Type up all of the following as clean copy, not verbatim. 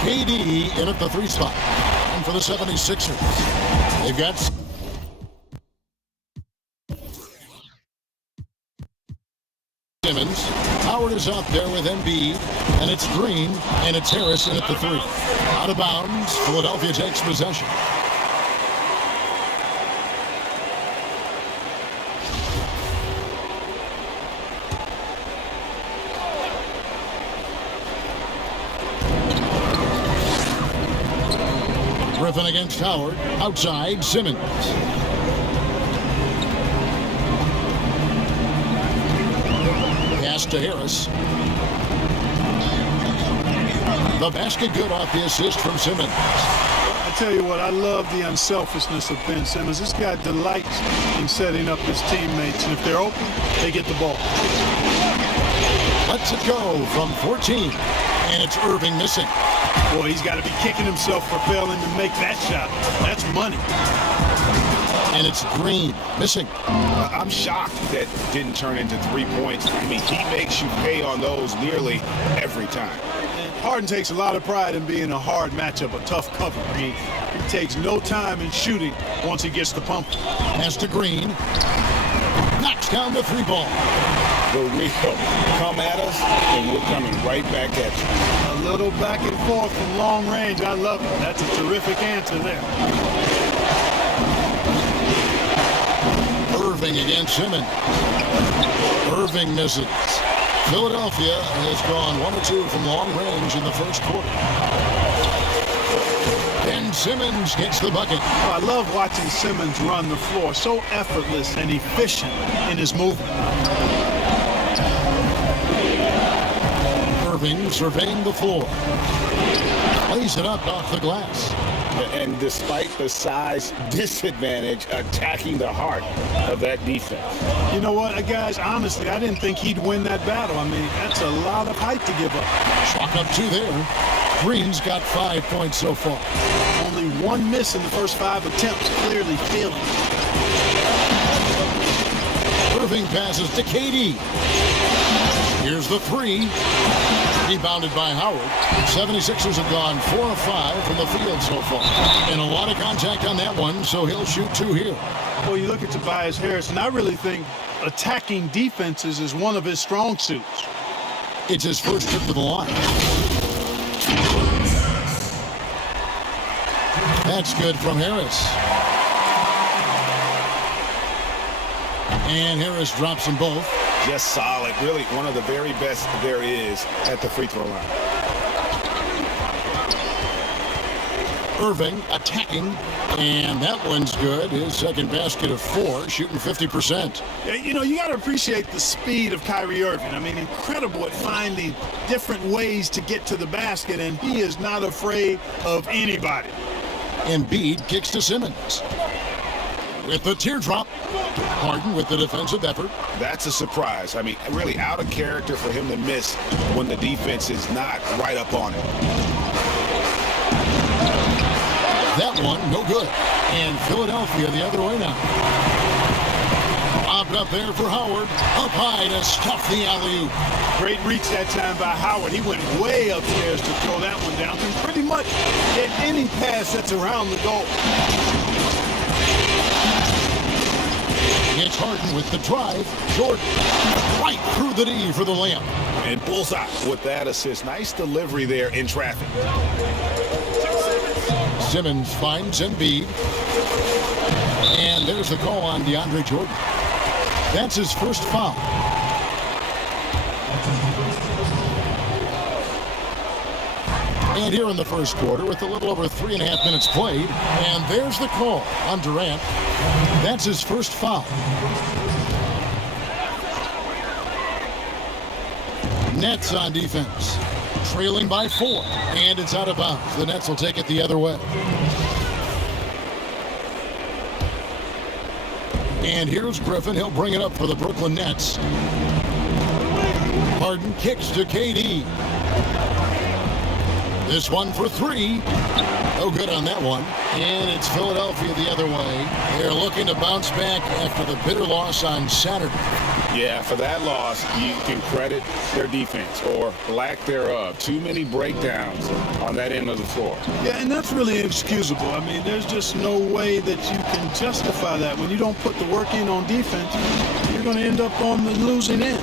KD in at the 3 spot. And for the 76ers, they've got Simmons. Howard is out there with Embiid, and it's Green, and it's Harris in at the 3. Out of bounds, Philadelphia takes possession. Griffin against Howard. Outside, Simmons. Pass to Harris. The basket good off the assist from Simmons. I tell you what, I love the unselfishness of Ben Simmons. This guy delights in setting up his teammates, and if they're open, they get the ball. Lets it go from 14, and it's Irving missing. Boy, he's got to be kicking himself for failing to make that shot. That's money. And it's Green missing. I'm shocked that didn't turn into 3 points. I mean, he makes you pay on those nearly every time. Harden takes a lot of pride in being a hard matchup, a tough cover. I mean, he takes no time in shooting once he gets the pump. Pass to Green. Knocks down the 3 ball. The real come at us, and we're coming right back at you. A little back and forth from long range. I love it. That's a terrific answer there. Irving against Simmons. Irving misses. Philadelphia has gone 1 or 2 from long range in the first quarter. And Simmons gets the bucket. Oh, I love watching Simmons run the floor. So effortless and efficient in his movement. Irving surveying the floor. Lays it up off the glass. And despite the size disadvantage, attacking the heart of that defense. You know what, guys, honestly, I didn't think he'd win that battle. I mean, that's a lot of height to give up. Chalk up 2 there. Green's got 5 points so far. Only 1 miss in the first 5 attempts, clearly failing. Irving passes to KD. Here's the 3. Rebounded by Howard. 76ers have gone 4 of 5 from the field so far. And a lot of contact on that one, so he'll shoot 2 here. Well, you look at Tobias Harris, and I really think attacking defenses is one of his strong suits. It's his first trip to the line. That's good from Harris. And Harris drops them both. Just solid. Really one of the very best there is at the free throw line. Irving attacking, and that one's good. His second basket of 4, shooting 50%. You know, you got to appreciate the speed of Kyrie Irving. I mean, incredible at finding different ways to get to the basket, and he is not afraid of anybody. Embiid kicks to Simmons. With the teardrop. Harden with the defensive effort. That's a surprise. I mean, really out of character for him to miss when the defense is not right up on him. That one, no good. And Philadelphia the other way now. Popped up there for Howard. Up high to stuff the alley-oop. Great reach that time by Howard. He went way upstairs to throw that one down. Can pretty much get any pass that's around the goal. It's Harden with the drive. Jordan right through the D for the layup. And bullseye with that assist. Nice delivery there in traffic. Simmons finds Embiid. And there's the call on DeAndre Jordan. That's his first foul. And here in the first quarter with a little over 3.5 minutes played. And there's the call on Durant. That's his first foul. Nets on defense. Trailing by 4. And it's out of bounds. The Nets will take it the other way. And here's Griffin. He'll bring it up for the Brooklyn Nets. Harden kicks to KD. This one for 3. No good on that one. And it's Philadelphia the other way. They're looking to bounce back after the bitter loss on Saturday. Yeah, for that loss, you can credit their defense or lack thereof. Too many breakdowns on that end of the floor. Yeah, and that's really inexcusable. I mean, there's just no way that you can justify that. When you don't put the work in on defense, you're going to end up on the losing end.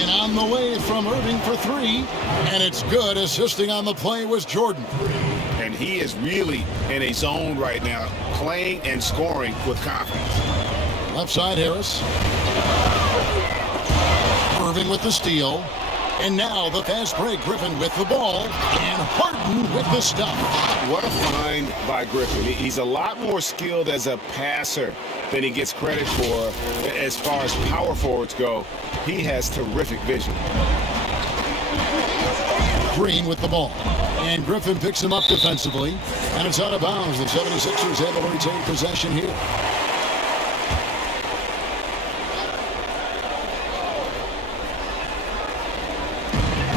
And on the way from Irving for three, and it's good. Assisting on the play was Jordan. And he is really in a zone right now, playing and scoring with confidence. Left side, Harris. Irving with the steal. And now the fast break. Griffin with the ball. And Harden with the stuff. What a find by Griffin. He's a lot more skilled as a passer than he gets credit for as far as power forwards go. He has terrific vision. Green with the ball. And Griffin picks him up defensively. And it's out of bounds. The 76ers able to retain possession here.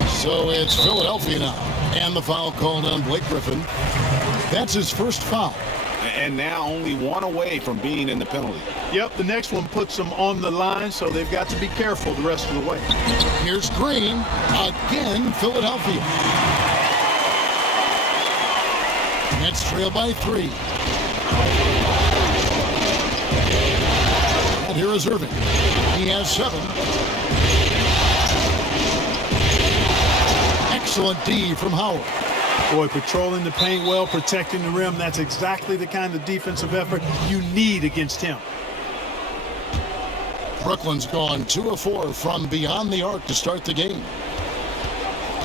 So it's Philadelphia now. And the foul called on Blake Griffin. That's his first foul. And now only one away from being in the penalty. Yep, the next one puts them on the line, so they've got to be careful the rest of the way. Here's Green. Again, Philadelphia. Nets trail by 3. And here is Irving. He has 7. Excellent D from Howard. Boy, patrolling the paint well, protecting the rim. That's exactly the kind of defensive effort you need against him. Brooklyn's gone 2 of 4 from beyond the arc to start the game.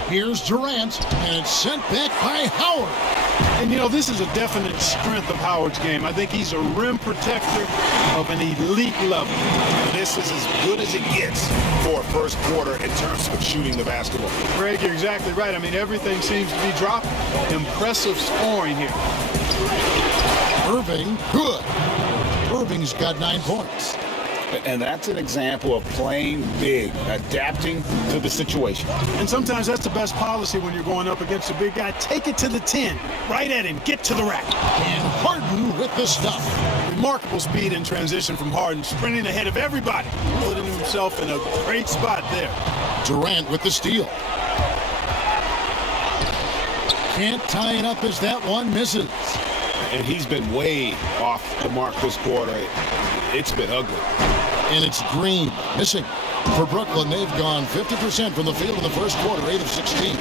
Here's Durant, and it's sent back by Howard. And, you know, this is a definite strength of Howard's game. I think he's a rim protector of an elite level. This is as good as it gets for a first quarter in terms of shooting the basketball. Greg, you're exactly right. I mean, everything seems to be dropping. Impressive scoring here. Irving, good. Irving's got 9 points. And that's an example of playing big, adapting to the situation. And sometimes that's the best policy when you're going up against a big guy. Take it to the 10, right at him, get to the rack. And Harden with the stuff. Remarkable speed in transition from Harden, sprinting ahead of everybody, putting himself in a great spot there. Durant with the steal. Can't tie it up as that one misses. And he's been way off the mark this quarter. It's been ugly. And it's Green missing. For Brooklyn, they've gone 50% from the field in the first quarter, 8 of 16.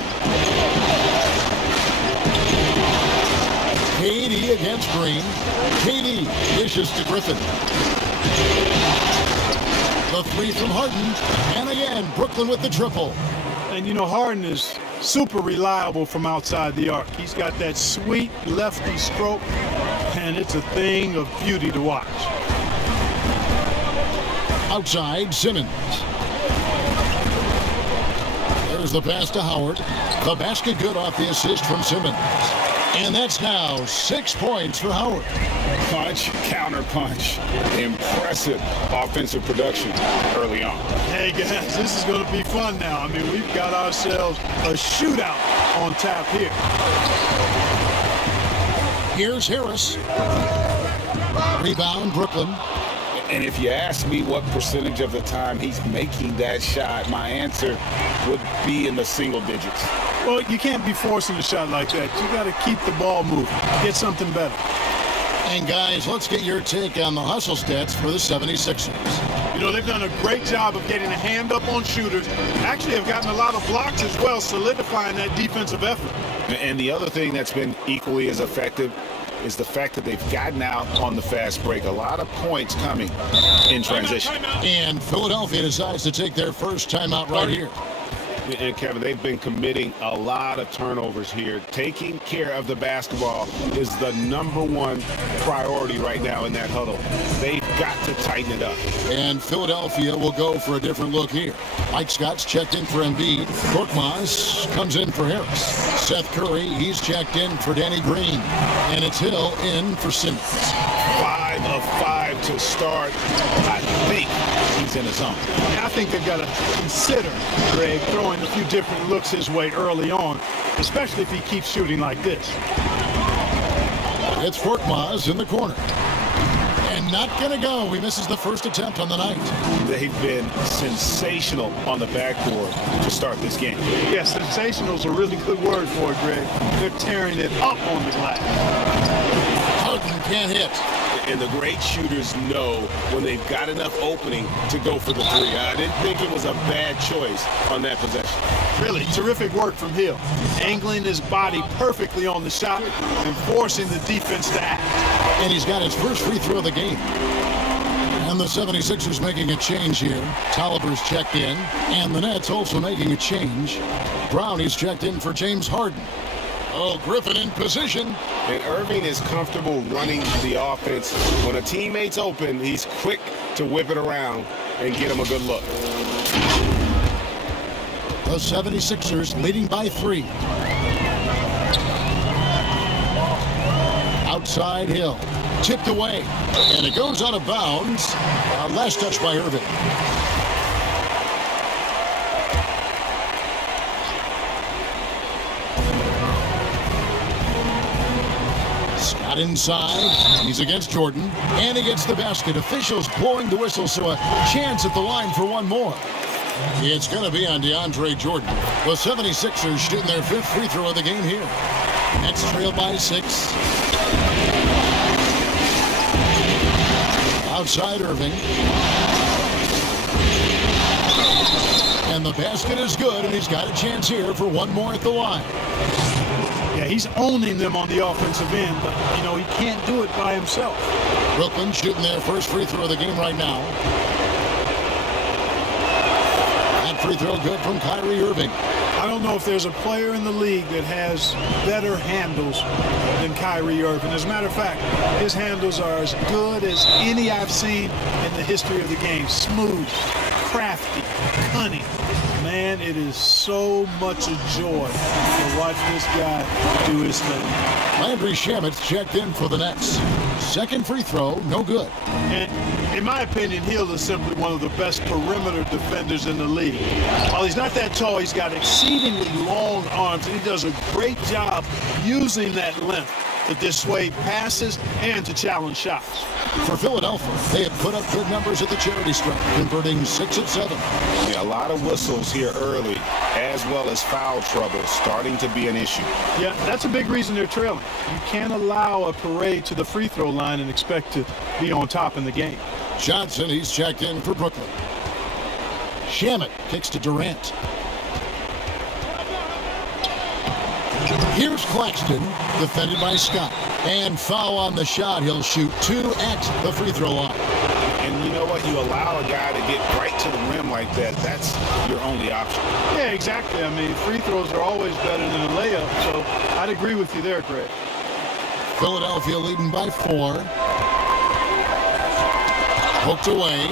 KD against Green. KD dishes to Griffin. The 3 from Harden. And again, Brooklyn with the triple. And, you know, Harden is super reliable from outside the arc. He's got that sweet lefty stroke, and it's a thing of beauty to watch. Outside, Simmons. There's the pass to Howard. The basket good off the assist from Simmons. And that's now 6 points for Howard. Punch, counter punch. Impressive offensive production early on. Hey, guys, this is going to be fun now. I mean, we've got ourselves a shootout on tap here. Here's Harris. Rebound, Brooklyn. And if you ask me what percentage of the time he's making that shot, my answer would be in the single digits. Well, you can't be forcing a shot like that. You got to keep the ball moving. Get something better. And guys, let's get your take on the hustle stats for the 76ers. You know, they've done a great job of getting a hand up on shooters. Actually, have gotten a lot of blocks as well, solidifying that defensive effort. And the other thing that's been equally as effective is the fact that they've gotten out on the fast break. A lot of points coming in transition. And Philadelphia decides to take their first timeout right here. And Kevin, they've been committing a lot of turnovers here. Taking care of the basketball is the #1 priority right now in that huddle. They've got to tighten it up. And Philadelphia will go for a different look here. Mike Scott's checked in for Embiid. Korkmaz comes in for Harris. Seth Curry, he's checked in for Danny Green. And it's Hill in for Simmons. 5 of 5 to start. I think he's in his zone. I think they've got to consider, Greg, throwing a few different looks his way early on, especially if he keeps shooting like this. It's Korkmaz in the corner. And And not going to go. He misses the first attempt on the night. They've been sensational on the backboard to start this game. Yeah, sensational is a really good word for it, Greg. They're tearing it up on the glass. Harden can't hit. And the great shooters know when they've got enough opening to go for the three. I didn't think it was a bad choice on that possession. Really terrific work from Hill, angling his body perfectly on the shot and forcing the defense to act. And he's got his first free throw of the game. And the 76ers making a change here. Tolliver's checked in, and the Nets also making a change. Brownie's checked in for James Harden. Oh, Griffin in position. And Irving is comfortable running the offense. When a teammate's open, he's quick to whip it around and get him a good look. The 76ers leading by 3. Outside Hill. Tipped away. And it goes out of bounds. Last touch by Irving. Scott inside. He's against Jordan. And he gets the basket. Officials blowing the whistle, so a chance at the line for one more. It's going to be on DeAndre Jordan. The 76ers shooting their 5th free throw of the game here. Nets trail by 6. Outside Irving. And the basket is good, and he's got a chance here for one more at the line. Yeah, he's owning them on the offensive end, but, you know, he can't do it by himself. Brooklyn shooting their first free throw of the game right now. That free throw good from Kyrie Irving. I don't know if there's a player in the league that has better handles than Kyrie Irving. As a matter of fact, his handles are as good as any I've seen in the history of the game. Smooth, crafty, cunning. Man, it is so much a joy to watch this guy do his thing. Landry Shamet's checked in for the Nets. Second free throw, no good. And in my opinion, Hill is simply one of the best perimeter defenders in the league. While he's not that tall, he's got exceedingly long arms, and he does a great job using that length to dissuade passes and to challenge shots. For Philadelphia, they have put up good numbers at the charity stripe, converting 6 of 7. Yeah, a lot of whistles here early, as well as foul trouble starting to be an issue. Yeah, that's a big reason they're trailing. You can't allow a parade to the free throw line and expect to be on top in the game. Johnson, he's checked in for Brooklyn. Shamet kicks to Durant. Here's Claxton, defended by Scott. And foul on the shot. He'll shoot 2 at the free throw line. And you know what? You allow a guy to get right to the rim like that. That's your only option. Yeah, exactly. I mean, free throws are always better than a layup, so I'd agree with you there, Greg. Philadelphia leading by 4. Poked away.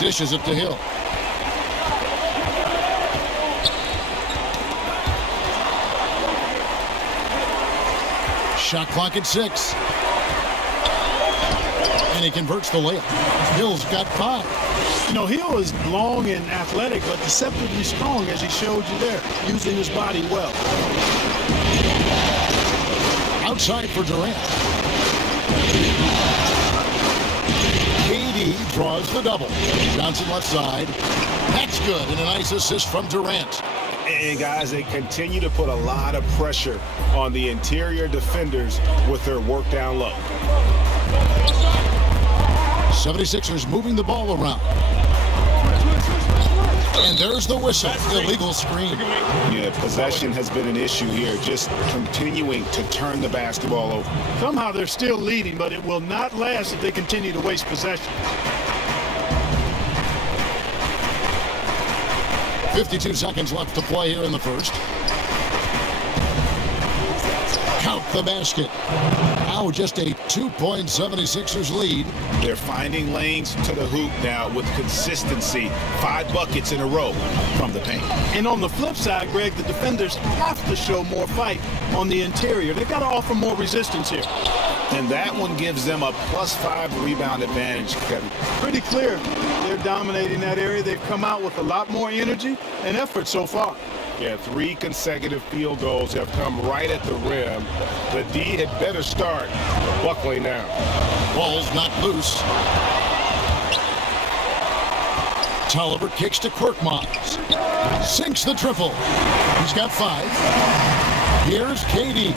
Dishes it to Hill. Shot clock at 6. And he converts the layup. Hill's got 5. You know, Hill is long and athletic, but deceptively strong, as he showed you there, using his body well. Outside for Durant. KD draws the double. Johnson left side. That's good, and a nice assist from Durant. And guys, they continue to put a lot of pressure on the interior defenders with their work down low. 76ers moving the ball around. And there's the whistle. Illegal screen. Yeah, possession has been an issue here, just continuing to turn the basketball over. Somehow they're still leading, but it will not last if they continue to waste possession. 52 seconds left to play here in the first. Count the basket. Now just a 2-point 76ers lead. They're finding lanes to the hoop now with consistency. 5 buckets in a row from the paint. And on the flip side, Greg, the defenders have to show more fight on the interior. They've got to offer more resistance here. And that one gives them a +5 rebound advantage, Kevin. Pretty clear. They're dominating that area. They've come out with a lot more energy and effort so far. Yeah, 3 consecutive field goals have come right at the rim. The D had better start buckling now. Ball's not loose. Tolliver kicks to Korkmaz. Sinks the triple. He's got 5. Here's KD.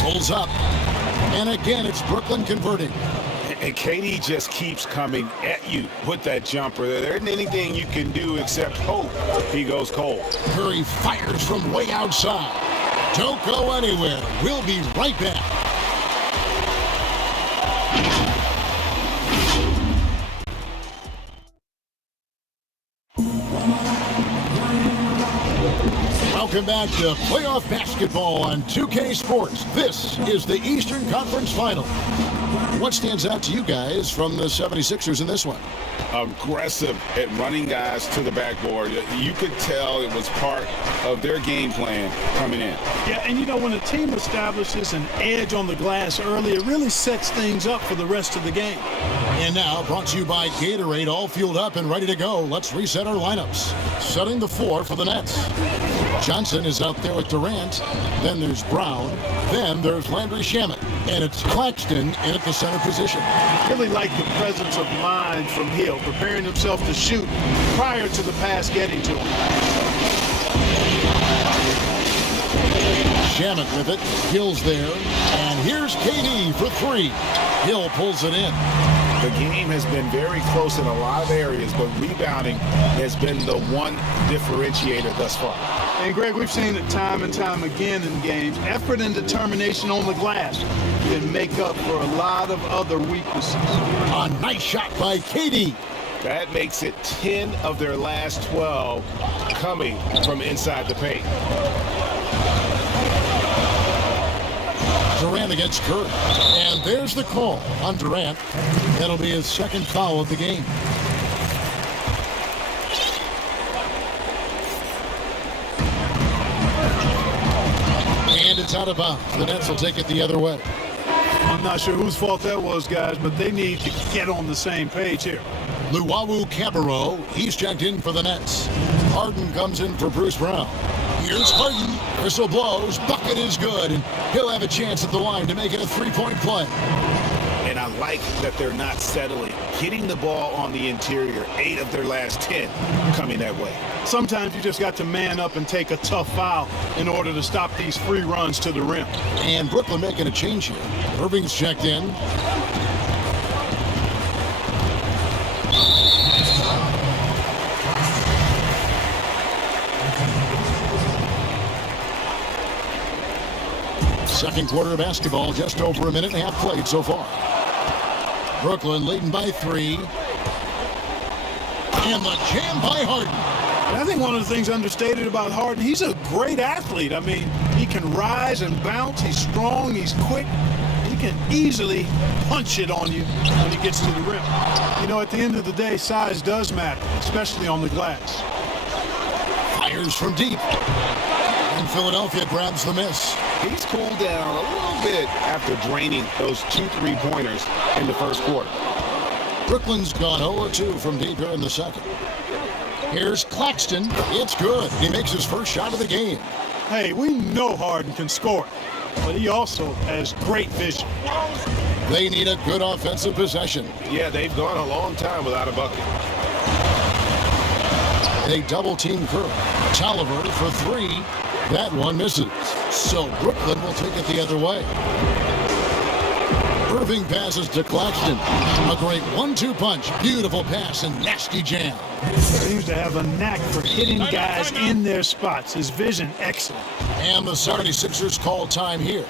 Pulls up. And again, it's Brooklyn converting. And KD just keeps coming at you with that jumper. There isn't anything you can do except hope he goes cold. Curry fires from way outside. Don't go anywhere. We'll be right back. Welcome back to playoff basketball on 2K Sports. This is the Eastern Conference Final. What stands out to you guys from the 76ers in this one? Aggressive at running guys to the backboard. You could tell it was part of their game plan coming in. Yeah, and you know, when a team establishes an edge on the glass early, it really sets things up for the rest of the game. And now, brought to you by Gatorade, all fueled up and ready to go. Let's reset our lineups. Setting the floor for the Nets. Johnson is out there with Durant. Then there's Brown. Then there's Landry Shamet. And it's Claxton in at the center position. Really like the presence of mind from Hill, preparing himself to shoot prior to the pass getting to him. Shamet with it. Hill's there. And here's KD for 3. Hill pulls it in. The game has been very close in a lot of areas, but rebounding has been the one differentiator thus far. And Greg, we've seen it time and time again in games. Effort and determination on the glass can make up for a lot of other weaknesses. A nice shot by KD. That makes it 10 of their last 12 coming from inside the paint. Durant against Curry. And there's the call on Durant. That'll be his second foul of the game. And it's out of bounds. The Nets will take it the other way. I'm not sure whose fault that was, guys, but they need to get on the same page here. Luwawu Cabarrot, he's checked in for the Nets. Harden comes in for Bruce Brown. Here's Harden. Whistle blows. Bucket is good. And he'll have a chance at the line to make it a 3-point play. And I like that they're not settling. Hitting the ball on the interior, 8 of their last 10 coming that way. Sometimes you just got to man up and take a tough foul in order to stop these free runs to the rim. And Brooklyn making a change here. Irving's checked in. Second quarter of basketball, just over a minute and a half played so far. Brooklyn leading by 3. And the jam by Harden. And I think one of the things understated about Harden, he's a great athlete. I mean, he can rise and bounce. He's strong. He's quick. He can easily punch it on you when he gets to the rim. You know, at the end of the day, size does matter, especially on the glass. Fires from deep. And Philadelphia grabs the miss. He's cooled down a little bit after draining those 2 3-pointers in the first quarter. Brooklyn's gone 0-2 from deep here in the second. Here's Claxton. It's good. He makes his first shot of the game. Hey, we know Harden can score, but he also has great vision. They need a good offensive possession. Yeah, they've gone a long time without a bucket. They double-team Curry. Tolliver for 3. That one misses. So Brooklyn will take it the other way. Irving passes to Claxton. A great 1-2 punch. Beautiful pass and nasty jam. Seems to have a knack for hitting guys in their spots. His vision, excellent. And the 76ers call time here.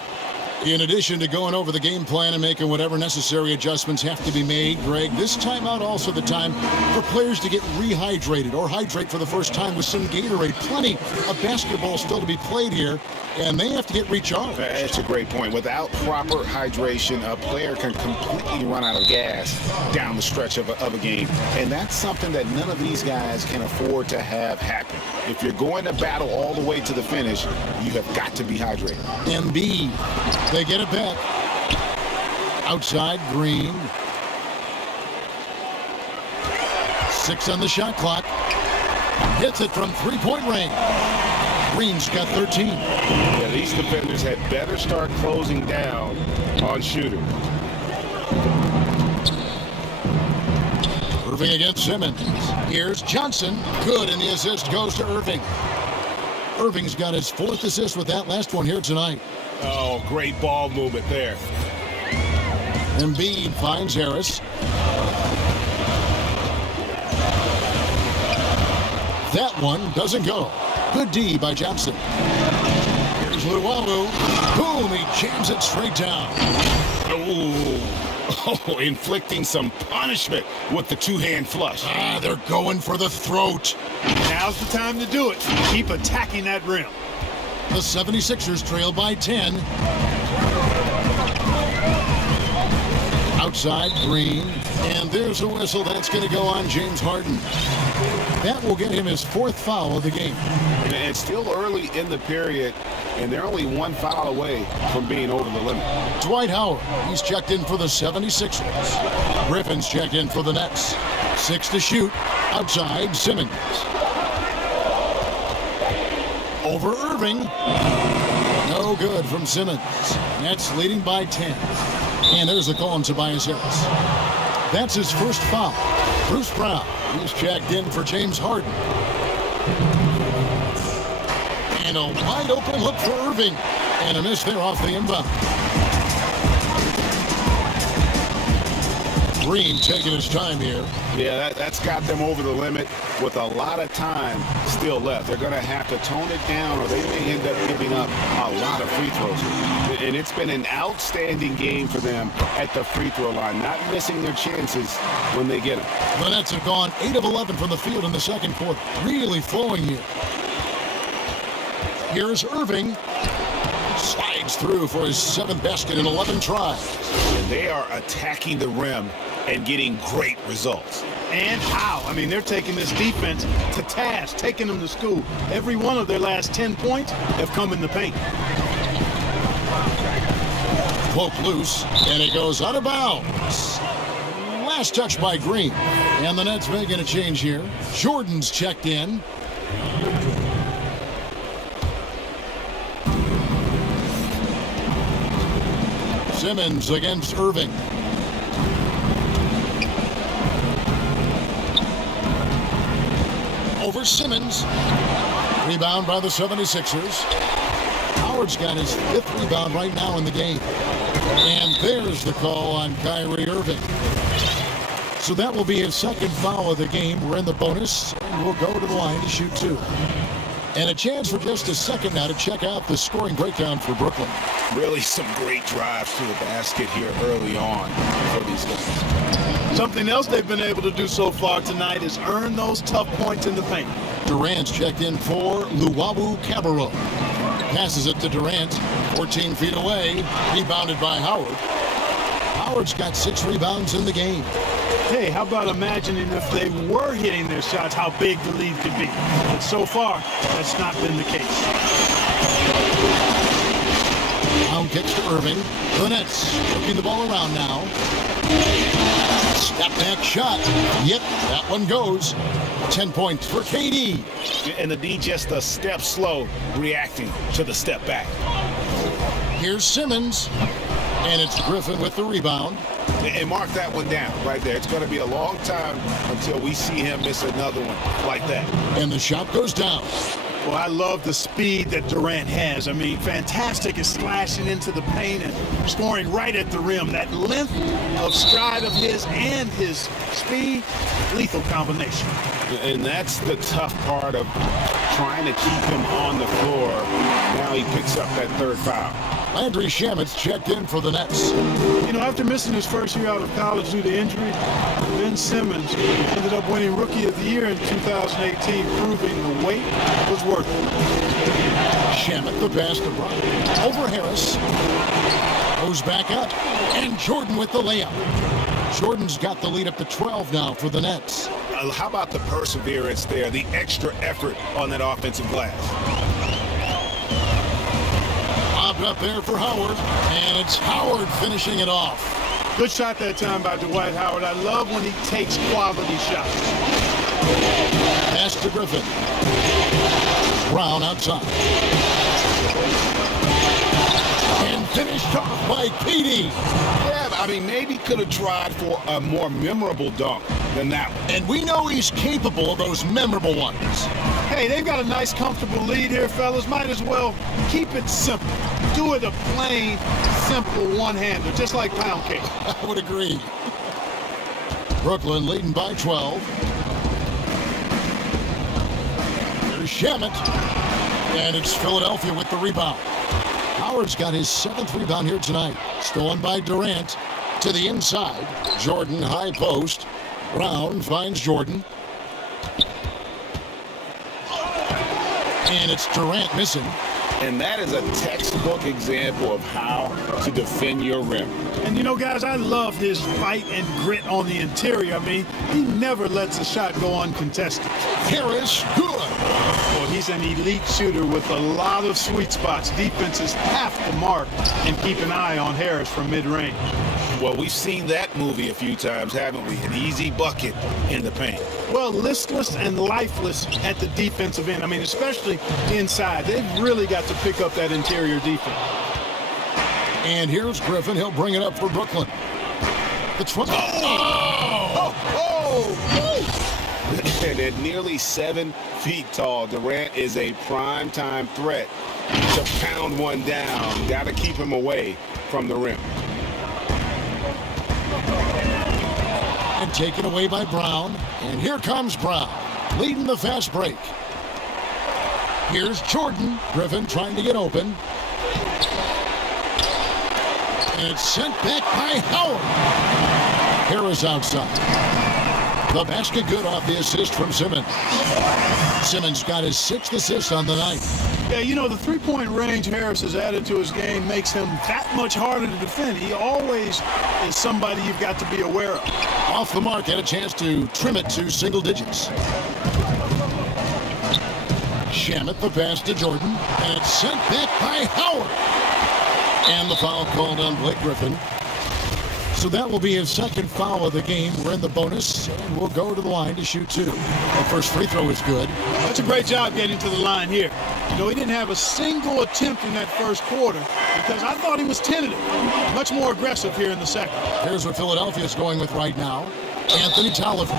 In addition to going over the game plan and making whatever necessary adjustments have to be made, Greg, this timeout also the time for players to get rehydrated or hydrate for the first time with some Gatorade. Plenty of basketball still to be played here, and they have to get recharged. That's a great point. Without proper hydration, a player can completely run out of gas down the stretch of a game. And that's something that none of these guys can afford to have happen. If you're going to battle all the way to the finish, you have got to be hydrated. Embiid. They get it back. Outside, Green. 6 on the shot clock. Hits it from 3-point range. Green's got 13. Yeah, these defenders had better start closing down on shooters. Irving against Simmons. Here's Johnson. Good, and the assist goes to Irving. Irving's got his 4th assist with that last one here tonight. Oh, great ball movement there. Embiid finds Harris. That one doesn't go. Good D by Johnson. Here's Luwawu. Boom, he jams it straight down. Oh, inflicting some punishment with the two-hand flush. They're going for the throat. Now's the time to do it. Keep attacking that rim. The 76ers trail by 10. Outside, Green. And there's a whistle. That's going to go on James Harden. That will get him his 4th foul of the game. And it's still early in the period, and they're only 1 foul away from being over the limit. Dwight Howard, he's checked in for the 76ers. Griffin's checked in for the Nets. 6 to shoot. Outside, Simmons. Over Irving. No good from Simmons. Nets leading by 10. And there's the call on Tobias Harris. That's his 1st foul. Bruce Brown, he's checked in for James Harden. And a wide open look for Irving. And a miss there off the inbound. Green taking his time here. Yeah, that's got them over the limit with a lot of time still left. They're going to have to tone it down, or they may end up giving up a lot of free throws. And it's been an outstanding game for them at the free throw line, not missing their chances when they get them. The Nets have gone 8 of 11 from the field in the second quarter. Really flowing here. Here's Irving. Slides through for his 7th basket in 11 tries. And they are attacking the rim and getting great results. And how? I mean, they're taking this defense to task, taking them to school. Every one of their last 10 points have come in the paint. Poke loose, and it goes out of bounds. Last touch by Green. And the Nets making a change here. Jordan's checked in. Simmons against Irving. Over Simmons. Rebound by the 76ers. Howard's got his 5th rebound right now in the game. And there's the call on Kyrie Irving. So that will be his 2nd foul of the game. We're in the bonus, and we'll go to the line to shoot 2. And a chance for just a second now to check out the scoring breakdown for Brooklyn. Really some great drives to the basket here early on for these guys. Something else they've been able to do so far tonight is earn those tough points in the paint. Durant's checked in for Luwawu Cabarrot. Passes it to Durant, 14 feet away, rebounded by Howard. Howard's got 6 rebounds in the game. Hey, how about imagining if they were hitting their shots, how big the lead could be? But so far, that's not been the case. Down kicks to Irving. The Nets working the ball around now. Step back shot. Yep, that one goes. 10 points for KD. And the D just a step slow reacting to the step back. Here's Simmons. And it's Griffin with the rebound. And mark that one down right there. It's going to be a long time until we see him miss another one like that. And the shot goes down. Well, I love the speed that Durant has. I mean, fantastic at slashing into the paint and scoring right at the rim. That length of stride of his and his speed, lethal combination. And that's the tough part of trying to keep him on the floor. Now he picks up that 3rd foul. Landry Shamet's checked in for the Nets. You know, after missing his first year out of college due to injury, Ben Simmons ended up winning Rookie of the Year in 2018, proving the wait was worth it. Shamet, the pass to Bryant. Over Harris. Goes back up. And Jordan with the layup. Jordan's got the lead up to 12 now for the Nets. How about the perseverance there, the extra effort on that offensive glass? Up there for Howard, and it's Howard finishing it off. Good shot that time by Dwight Howard. I love when he takes quality shots. Pass to Griffin. Brown outside. And finished off by KD. Yeah, I mean, maybe could have tried for a more memorable dunk than that one. And we know he's capable of those memorable ones. Hey, they've got a nice, comfortable lead here, fellas. Might as well keep it simple. Do it a plain, simple one-hander, just like pound cake. I would agree. Brooklyn leading by 12. There's Shamet. And it's Philadelphia with the rebound. Howard's got his 7th rebound here tonight. Stolen by Durant to the inside. Jordan, high post. Brown finds Jordan. And it's Durant missing. And that is a textbook example of how to defend your rim. And you know, guys, I love his fight and grit on the interior. I mean, he never lets a shot go uncontested. Harris, good. Well, he's an elite shooter with a lot of sweet spots. Defenses have to mark and keep an eye on Harris from mid-range. Well, we've seen that movie a few times, haven't we? An easy bucket in the paint. Well, listless and lifeless at the defensive end. I mean, especially inside. They've really got to pick up that interior defense. And here's Griffin. He'll bring it up for Brooklyn. The 20. And at nearly 7 feet tall, Durant is a prime-time threat to pound one down. Got to keep him away from the rim. And taken away by Brown. And here comes Brown, leading the fast break. Here's Jordan. Griffin trying to get open. And it's sent back by Howard. Harris outside. The basket good off the assist from Simmons. Simmons got his 6th assist on the night. Yeah, you know, the three-point range Harris has added to his game makes him that much harder to defend. He always is somebody you've got to be aware of. Off the mark, had a chance to trim it to single digits. Shamet, the pass to Jordan, and it's sent back by Howard. And the foul called on Blake Griffin. So that will be his 2nd foul of the game. We're in the bonus, and we'll go to the line to shoot 2. The first free throw is good. That's a great job getting to the line here. You know, he didn't have a single attempt in that first quarter because I thought he was tentative. Much more aggressive here in the second. Here's what Philadelphia is going with right now. Anthony Tolliver.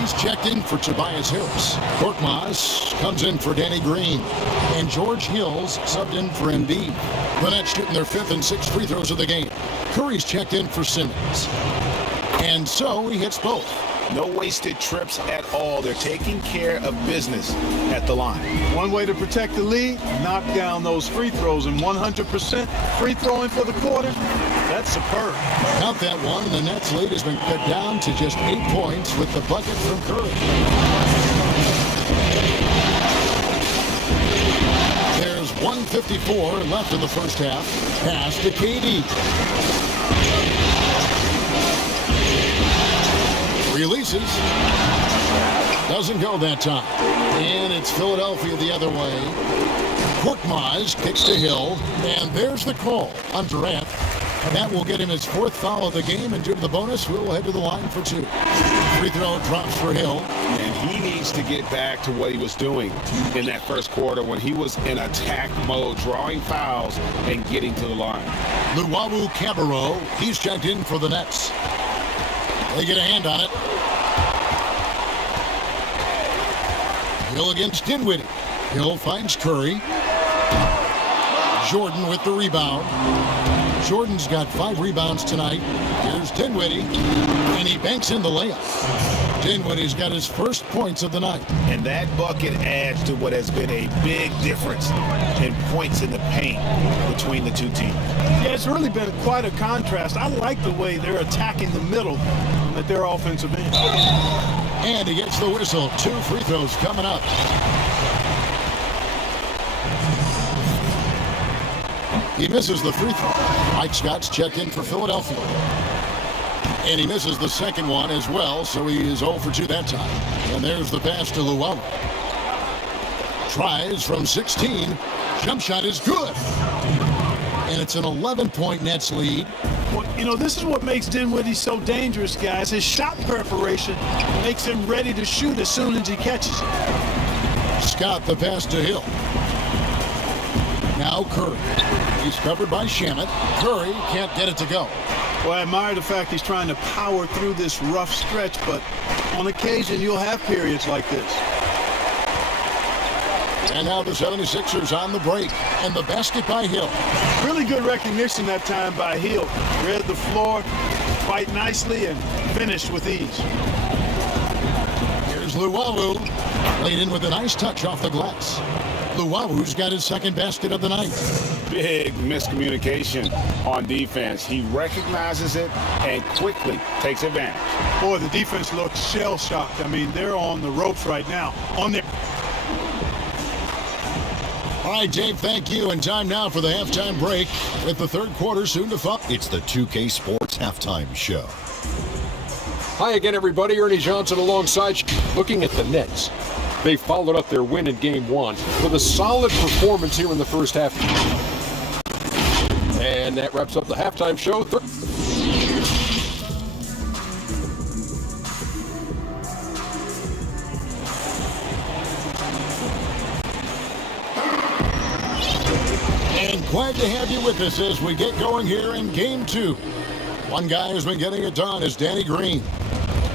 He's checked in for Tobias Harris. Korkmaz comes in for Danny Green. And George Hills subbed in for Embiid. The Nets shooting their 5th and 6th free throws of the game. Curry's checked in for Simmons. And so he hits both. No wasted trips at all. They're taking care of business at the line. One way to protect the lead, knock down those free throws, and 100% free throwing for the quarter. That's superb. Count that one, and the Nets lead has been cut down to just 8 points with the bucket from Curry. There's 1:54 left in the first half. Pass to KD. Releases. Doesn't go that time. And it's Philadelphia the other way. Korkmaz kicks to Hill. And there's the call on Durant. And that will get him his 4th foul of the game. And due to the bonus, we'll head to the line for 2. Free throw drops for Hill. And he needs to get back to what he was doing in that first quarter when he was in attack mode, drawing fouls and getting to the line. Luwawu Cabarro, he's checked in for the Nets. They get a hand on it. Hill against Dinwiddie. Hill finds Curry. Jordan with the rebound. Jordan's got 5 rebounds tonight. Here's Dinwiddie, and he banks in the layup. Dinwiddie's got his first points of the night. And that bucket adds to what has been a big difference in points in the paint between the two teams. Yeah, it's really been quite a contrast. I like the way they're attacking the middle at their offensive end. And he gets the whistle. 2 free throws coming up. He misses the free throw. Mike Scott's checked in for Philadelphia. And he misses the second one as well, so he is 0 for 2 that time. And there's the pass to Luwawu. Tries from 16. Jump shot is good. And it's an 11-point Nets lead. Well, you know, this is what makes Dinwiddie so dangerous, guys. His shot preparation makes him ready to shoot as soon as he catches it. Scott the pass to Hill. Now Curry. He's covered by Shamet. Curry can't get it to go. Well, I admire the fact he's trying to power through this rough stretch, but on occasion you'll have periods like this. And now the 76ers on the break. And the basket by Hill. Really good recognition that time by Hill. Read the floor quite nicely and finished with ease. Here's Luwawu. Laid in with a nice touch off the glass. Luwawu's got his second basket of the night. Big miscommunication on defense. He recognizes it and quickly takes advantage. Boy, the defense looks shell-shocked. I mean, they're on the ropes right now. On their... All right, Dave, thank you. And time now for the halftime break with the third quarter soon to follow. It's the 2K Sports Halftime Show. Hi again, everybody. Ernie Johnson alongside. Looking at the Nets. They followed up their win in Game 1 with a solid performance here in the first half. And that wraps up the halftime show. And glad to have you with us as we get going here in Game 2. One guy who's been getting it done is Danny Green.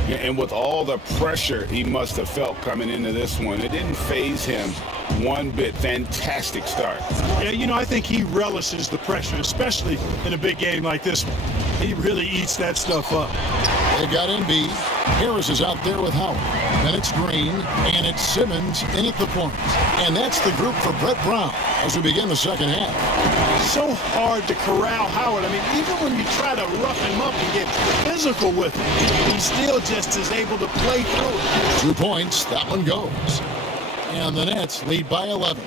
And with all the pressure he must have felt coming into this one, it didn't faze him one bit. Fantastic start. Yeah, you know, I think he relishes the pressure, especially in a big game like this one. He really eats that stuff up. They've got Embiid. Harris is out there with Howard. Then it's Green, and it's Simmons in at the point. And that's the group for Brett Brown as we begin the second half. So hard to corral Howard. I mean, even when you try to rough him up and get physical with him, he still just is able to play through it. 2 points, that one goes. And the Nets lead by 11.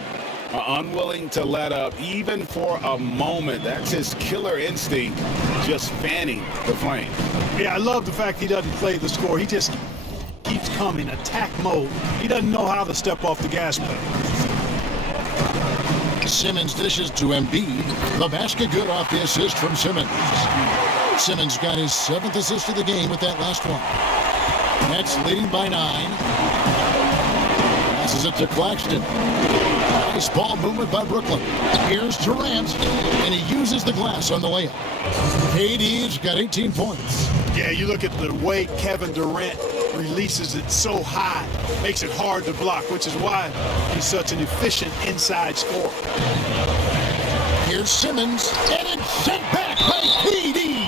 Unwilling to let up even for a moment. That's his killer instinct, just fanning the flame. Yeah, I love the fact he doesn't play the score. He just keeps coming, attack mode. He doesn't know how to step off the gas pedal. Simmons dishes to Embiid. The basket good off the assist from Simmons. Simmons got his 7th assist of the game with that last one. Nets leading by 9. Passes it to Claxton. Nice ball movement by Brooklyn. Here's Durant, and he uses the glass on the layup. KD's got 18 points. Yeah, you look at the way Kevin Durant releases it so high, makes it hard to block, which is why he's such an efficient inside scorer. Here's Simmons, and it's sent back by KD.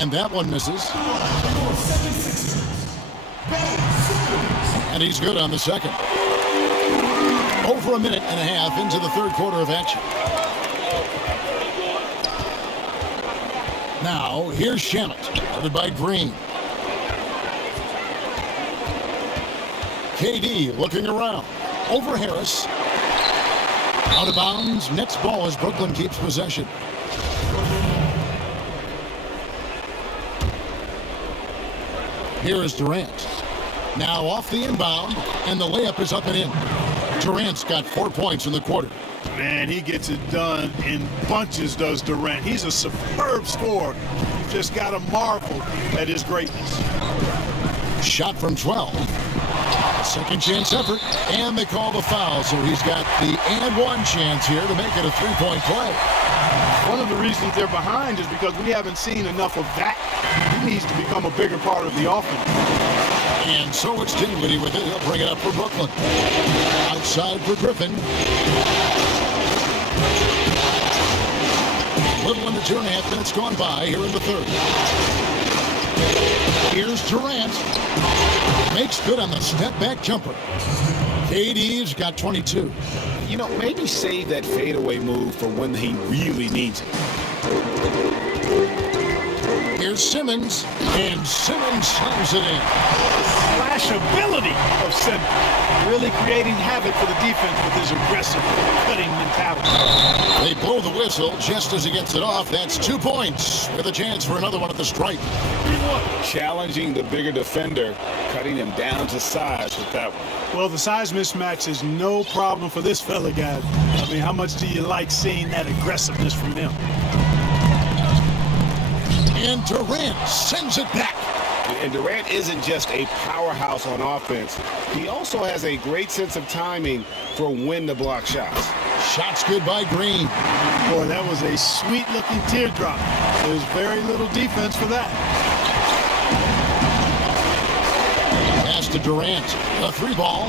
And that one misses. And he's good on the second. Over a minute and a half into the third quarter of action. Now, here's Shamet, guarded by Green. KD looking around. Over Harris. Out of bounds. Nets ball as Brooklyn keeps possession. Here is Durant. Now off the inbound, and the layup is up and in. Durant's got 4 points in the quarter. Man, he gets it done in bunches, does Durant. He's a superb scorer. You've just got to marvel at his greatness. Shot from 12. Second chance effort, and they call the foul, so he's got the and one chance here to make it a three-point play. One of the reasons they're behind is because we haven't seen enough of that. He needs to become a bigger part of the offense. And so it's Dinwiddie with it. He'll bring it up for Brooklyn. Outside for Griffin. Little under 2.5 minutes gone by here in the third. Here's Durant. Makes good on the step-back jumper. KD's got 22. You know, maybe save that fadeaway move for when he really needs it. Here's Simmons, and Simmons slams it in. Flashability of Simmons. Really creating havoc for the defense with his aggressive cutting mentality. They blow the whistle just as he gets it off. That's 2 points with a chance for another one at the stripe. Challenging the bigger defender, cutting him down to size with that one. Well, the size mismatch is no problem for this fella, guys. I mean, how much do you like seeing that aggressiveness from him? And Durant sends it back. And Durant isn't just a powerhouse on offense. He also has a great sense of timing for when to block shots. Shots good by Green. Boy, that was a sweet-looking teardrop. There's very little defense for that. Pass to Durant. A 3-ball.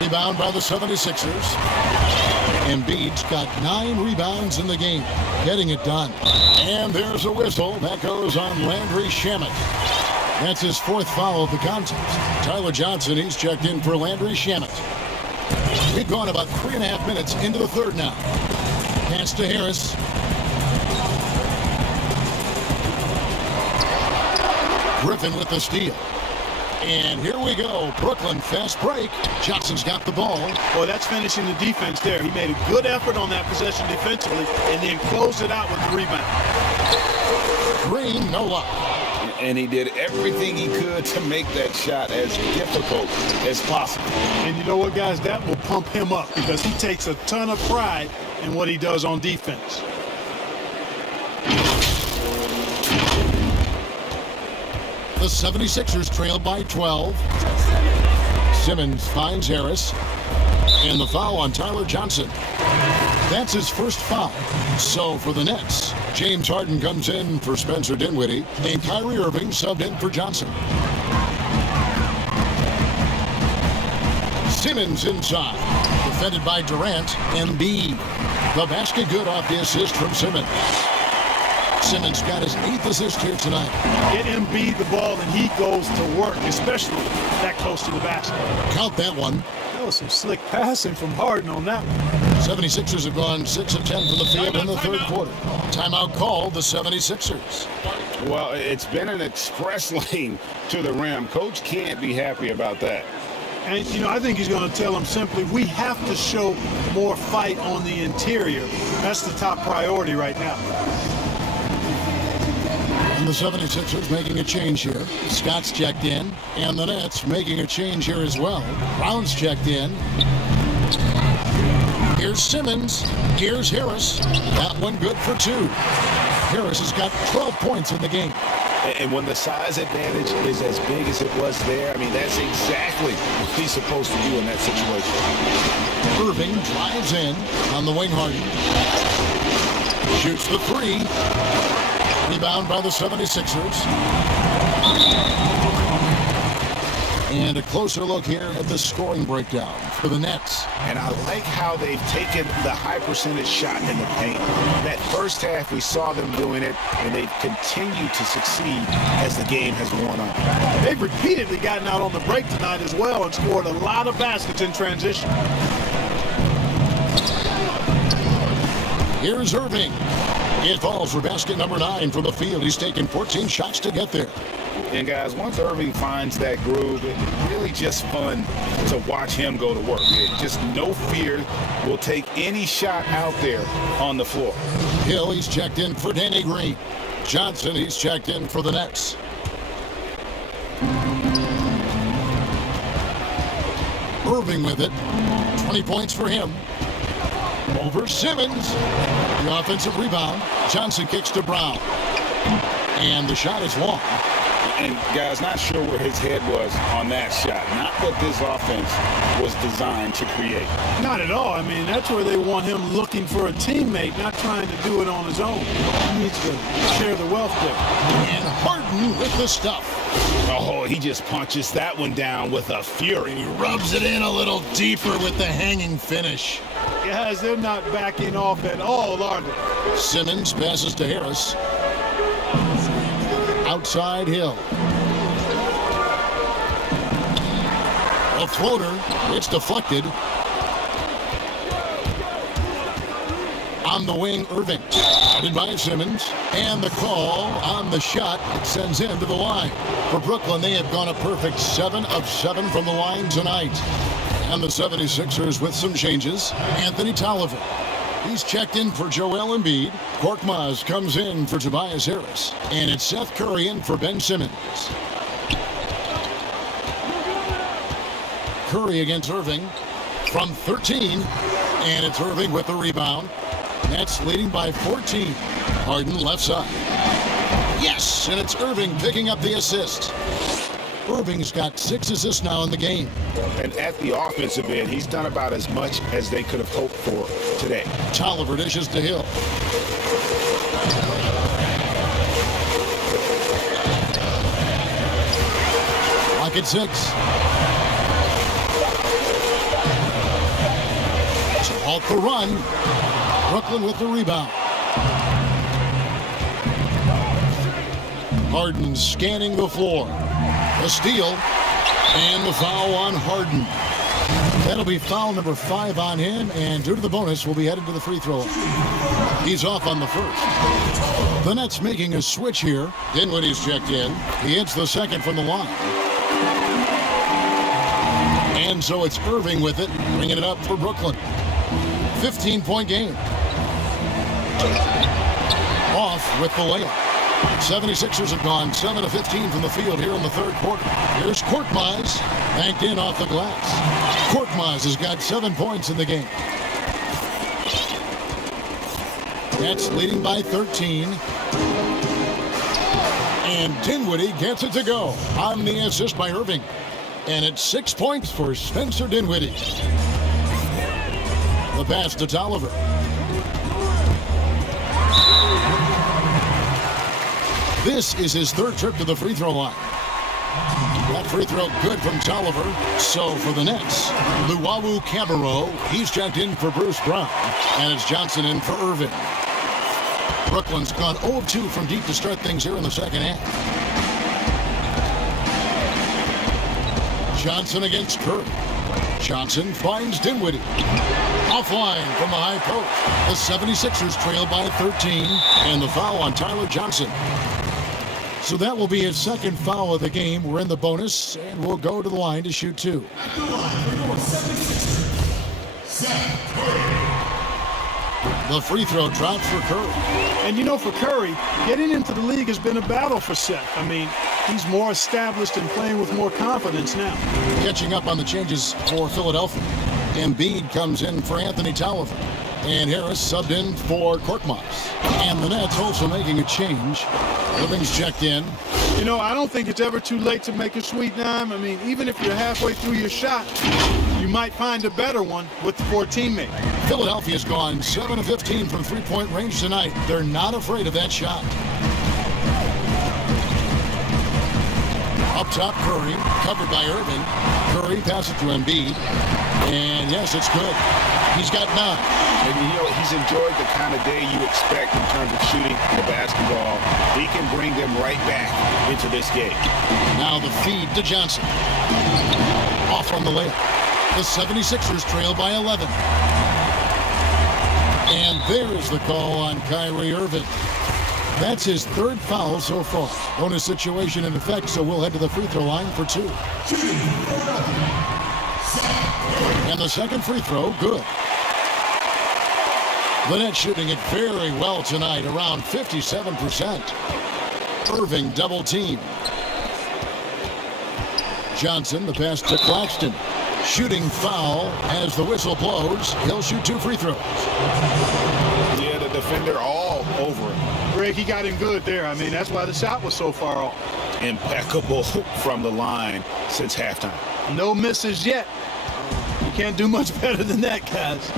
Rebound by the 76ers. Embiid's got 9 rebounds in the game, getting it done. And there's a whistle. That goes on Landry Shamet. That's his 4th foul of the contest. Tyler Johnson, he's checked in for Landry Shamet. We've gone about 3.5 minutes into the 3rd now. Pass to Harris. Griffin with the steal. And here we go. Brooklyn, fast break. Johnson's got the ball. Boy, that's finishing the defense there. He made a good effort on that possession defensively and then closed it out with the rebound. Green, no luck. And he did everything he could to make that shot as difficult as possible. And you know what, guys? That will pump him up because he takes a ton of pride in what he does on defense. The 76ers trail by 12. Simmons finds Harris. And the foul on Tyler Johnson. That's his 1st foul. So for the Nets, James Harden comes in for Spencer Dinwiddie, and Kyrie Irving subbed in for Johnson. Simmons inside, defended by Durant. Embiid. The basket good off the assist from Simmons. Simmons got his 8th assist here tonight. Get Embiid the ball and he goes to work, especially that close to the basket. Count that one. That was some slick passing from Harden on that one. 76ers have gone 6 of 10 from the field in the 3rd quarter. Timeout called the 76ers. Well, it's been an express lane to the rim. Coach can't be happy about that. And, you know, I think he's going to tell them simply, we have to show more fight on the interior. That's the top priority right now. And the 76ers making a change here. Scott's checked in. And the Nets making a change here as well. Brown's checked in. Here's Simmons. Here's Harris. That one good for 2. Harris has got 12 points in the game. And when the size advantage is as big as it was there, I mean, that's exactly what he's supposed to do in that situation. Irving drives in on the wing. Harden shoots the 3. Rebound by the 76ers. And a closer look here at the scoring breakdown for the Nets. And I like how they've taken the high percentage shot in the paint. That first half, we saw them doing it, and they've continued to succeed as the game has worn on. They've repeatedly gotten out on the break tonight as well and scored a lot of baskets in transition. Here's Irving. It falls for basket number 9 from the field. He's taken 14 shots to get there. And guys, once Irving finds that groove, it's really just fun to watch him go to work. Just no fear, will take any shot out there on the floor. Hill, he's checked in for Danny Green. Johnson, he's checked in for the Nets. Irving with it. 20 points for him. Over Simmons. The offensive rebound. Johnson kicks to Brown. And the shot is long. And guys, not sure where his head was on that shot. Not what this offense was designed to create. Not at all. I mean, that's where they want him looking for a teammate, not trying to do it on his own. He needs to share the wealth there. And Harden with the stuff. Oh, he just punches that one down with a fury. He rubs it in a little deeper with the hanging finish. Guys, they're not backing off at all, are they? Simmons passes to Harris. Outside Hill. A floater. It's deflected. On the wing, Irving. Guarded by Simmons. And the call on the shot. It sends him to the line. For Brooklyn, they have gone a perfect 7 of 7 from the line tonight. And the 76ers with some changes. Anthony Tolliver. He's checked in for Joel Embiid. Korkmaz comes in for Tobias Harris. And it's Seth Curry in for Ben Simmons. Curry against Irving from 13. And it's Irving with the rebound. Nets leading by 14. Harden left side. Yes, and it's Irving picking up the assist. Irving's got 6 assists now in the game. And at the offensive end, he's done about as much as they could have hoped for today. Tolliver dishes to Hill. Lock at 6. So halt the run. Brooklyn with the rebound. Harden scanning the floor. A steal and the foul on Harden. That'll be foul number 5 on him, and due to the bonus, we'll be headed to the free throw line. He's off on the first. The Nets making a switch here. Dinwiddie's checked in. He hits the second from the line. And so it's Irving with it, bringing it up for Brooklyn. 15-point game. Off with the layup. 76ers have gone 7 of 15 from the field here in the third quarter. Here's Korkmaz, banked in off the glass. Korkmaz has got 7 points in the game. Nets leading by 13. And Dinwiddie gets it to go on the assist by Irving. And it's 6 points for Spencer Dinwiddie. The pass to Tolliver. This is his 3rd trip to the free throw line. That free throw good from Tolliver. So for the Nets, Luwawu Cabarro, he's checked in for Bruce Brown. And it's Johnson in for Irving. Brooklyn's gone 0 of 2 from deep to start things here in the second half. Johnson against Curry. Johnson finds Dinwiddie. Offline from the high post. The 76ers trail by 13. And the foul on Tyler Johnson. So that will be his 2nd foul of the game. We're in the bonus, and we'll go to the line to shoot 2. The free throw drops for Curry. And you know, for Curry, getting into the league has been a battle for Seth. I mean, he's more established and playing with more confidence now. Catching up on the changes for Philadelphia. Embiid comes in for Anthony Tolliver. And Harris subbed in for Korkmaz. And the Nets also making a change. Irving's checked in. You know, I don't think it's ever too late to make a sweet dime. I mean, even if you're halfway through your shot, you might find a better one with your teammate. Philadelphia's gone 7 of 15 from three-point range tonight. They're not afraid of that shot. Up top, Curry, covered by Irving. Curry passes to Embiid. And yes, it's good. He's got 9. And you know, he's enjoyed the kind of day you expect in terms of shooting the basketball. He can bring them right back into this game. Now the feed to Johnson. Off on the layup. The 76ers trail by 11. And there's the call on Kyrie Irving. That's his 3rd foul so far. Bonus situation in effect, so we'll head to the free throw line for 2. And the 2nd free throw, good. The Nets shooting it very well tonight, around 57%. Irving double team. Johnson, the pass to Claxton. Shooting foul as the whistle blows. He'll shoot 2 free throws. Yeah, the defender all over him. Greg, he got him good there. I mean, that's why the shot was so far off. Impeccable from the line since halftime. No misses yet. You can't do much better than that, guys.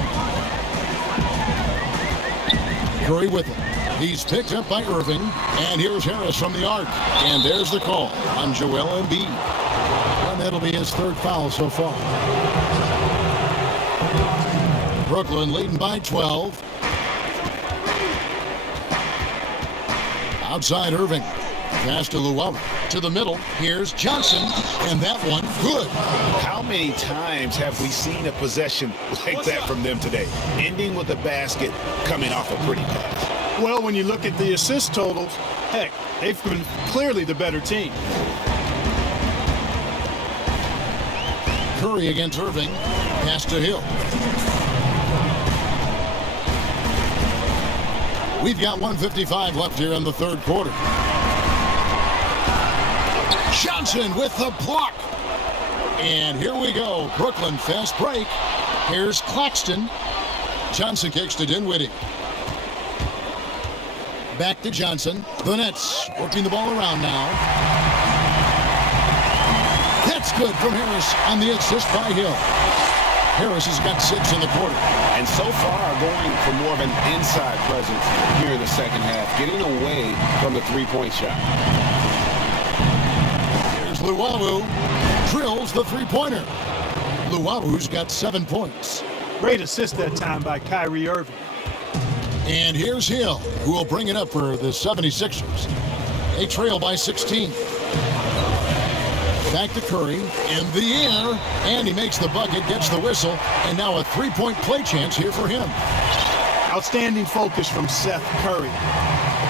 Curry with it. He's picked up by Irving. And here's Harris from the arc. And there's the call on Joel Embiid. And that'll be his 3rd foul so far. Brooklyn leading by 12. Outside Irving. Pass to Luwawu. To the middle. Here's Johnson. And that one, good. How many times have we seen a possession like that from them today? Ending with a basket, coming off a pretty pass. Well, when you look at the assist totals, heck, they've been clearly the better team. Curry against Irving. Pass to Hill. We've got 1:55 left here in the 3rd quarter. Johnson with the block. And here we go. Brooklyn fast break. Here's Claxton. Johnson kicks to Dinwiddie. Back to Johnson. The Nets working the ball around now. That's good from Harris on the assist by Hill. Harris has got 6 in the quarter. And so far going for more of an inside presence here in the second half, getting away from the three-point shot. Here's Luwawu. Drills the three-pointer. Luwawu's got 7 points. Great assist that time by Kyrie Irving. And here's Hill, who will bring it up for the 76ers. They trail by 16. Back to Curry, in the air, and he makes the bucket, gets the whistle, and now a three-point play chance here for him. Outstanding focus from Seth Curry.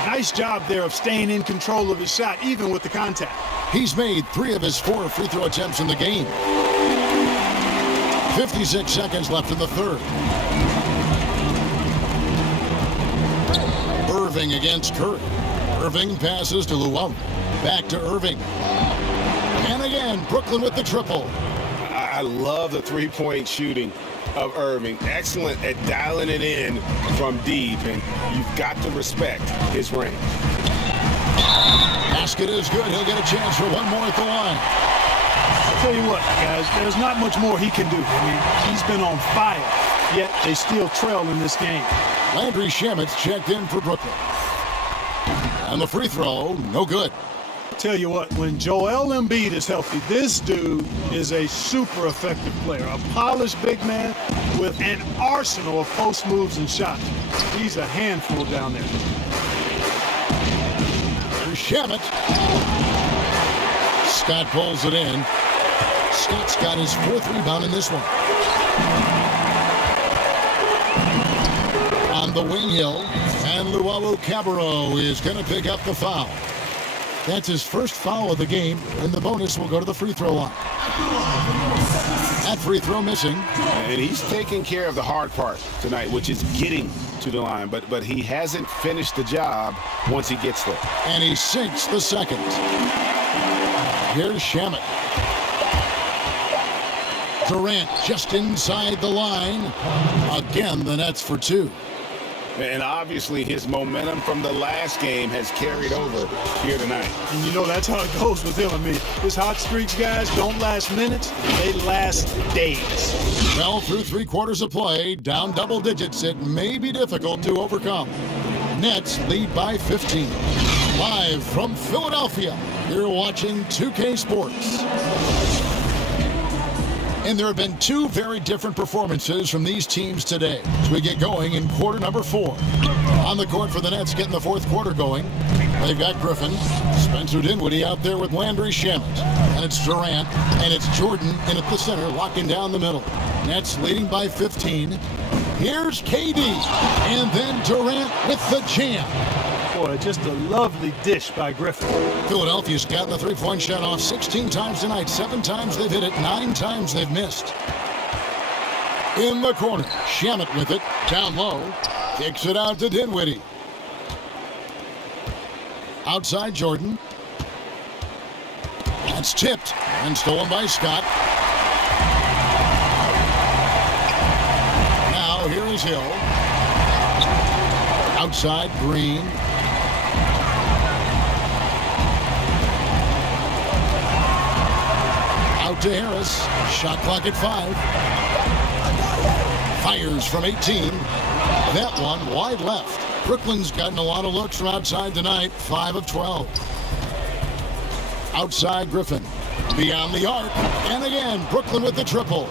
Nice job there of staying in control of his shot, even with the contact. He's made 3 of his 4 free throw attempts in the game. 56 seconds left in the third. Irving against Curry. Irving passes to Luwawu. Back to Irving. And again, Brooklyn with the triple. I love the three-point shooting of Irving. Excellent at dialing it in from deep, and you've got to respect his range. Basket is good. He'll get a chance for one more at the line. I'll tell you what, guys, there's not much more he can do. I mean, he's been on fire, yet they still trail in this game. Landry Shamit's checked in for Brooklyn. And the free throw, no good. Tell you what, when Joel Embiid is healthy, this dude is a super effective player. A polished big man with an arsenal of post moves and shots. He's a handful down there. Here's Shamit. Scott pulls it in. Scott's got his 4th rebound in this one. On the wing, Hill, and Luwawu-Cabarrot is going to pick up the foul. That's his first foul of the game, and the bonus will go to the free throw line. That free throw missing. And he's taking care of the hard part tonight, which is getting to the line, but he hasn't finished the job once he gets there. And he sinks the second. Here's Shamet. Durant just inside the line. Again, the Nets for 2. And obviously his momentum from the last game has carried over here tonight. And you know that's how it goes with him. I mean, his hot streaks, guys, don't last minutes. They last days. Well, through 3 quarters of play, down double digits, it may be difficult to overcome. Nets lead by 15. Live from Philadelphia, you're watching 2K Sports. And there have been 2 very different performances from these teams today as we get going in quarter number 4. On the court for the Nets, getting the 4th quarter going. They've got Griffin, Spencer Dinwiddie out there with Landry Shamet. And it's Durant, and it's Jordan in at the center, locking down the middle. Nets leading by 15. Here's KD, and then Durant with the jam. Boy, just a lovely dish by Griffin. Philadelphia's gotten the three-point shot off 16 times tonight. 7 times they've hit it, 9 times they've missed. In the corner, Shamet with it, down low, kicks it out to Dinwiddie. Outside Jordan. That's tipped and stolen by Scott. Now here is Hill. Outside Green. Out to Harris. Shot clock at 5. Fires from 18. That one wide left. Brooklyn's gotten a lot of looks from outside tonight. 5 of 12. Outside Griffin. Beyond the arc. And again, Brooklyn with the triple.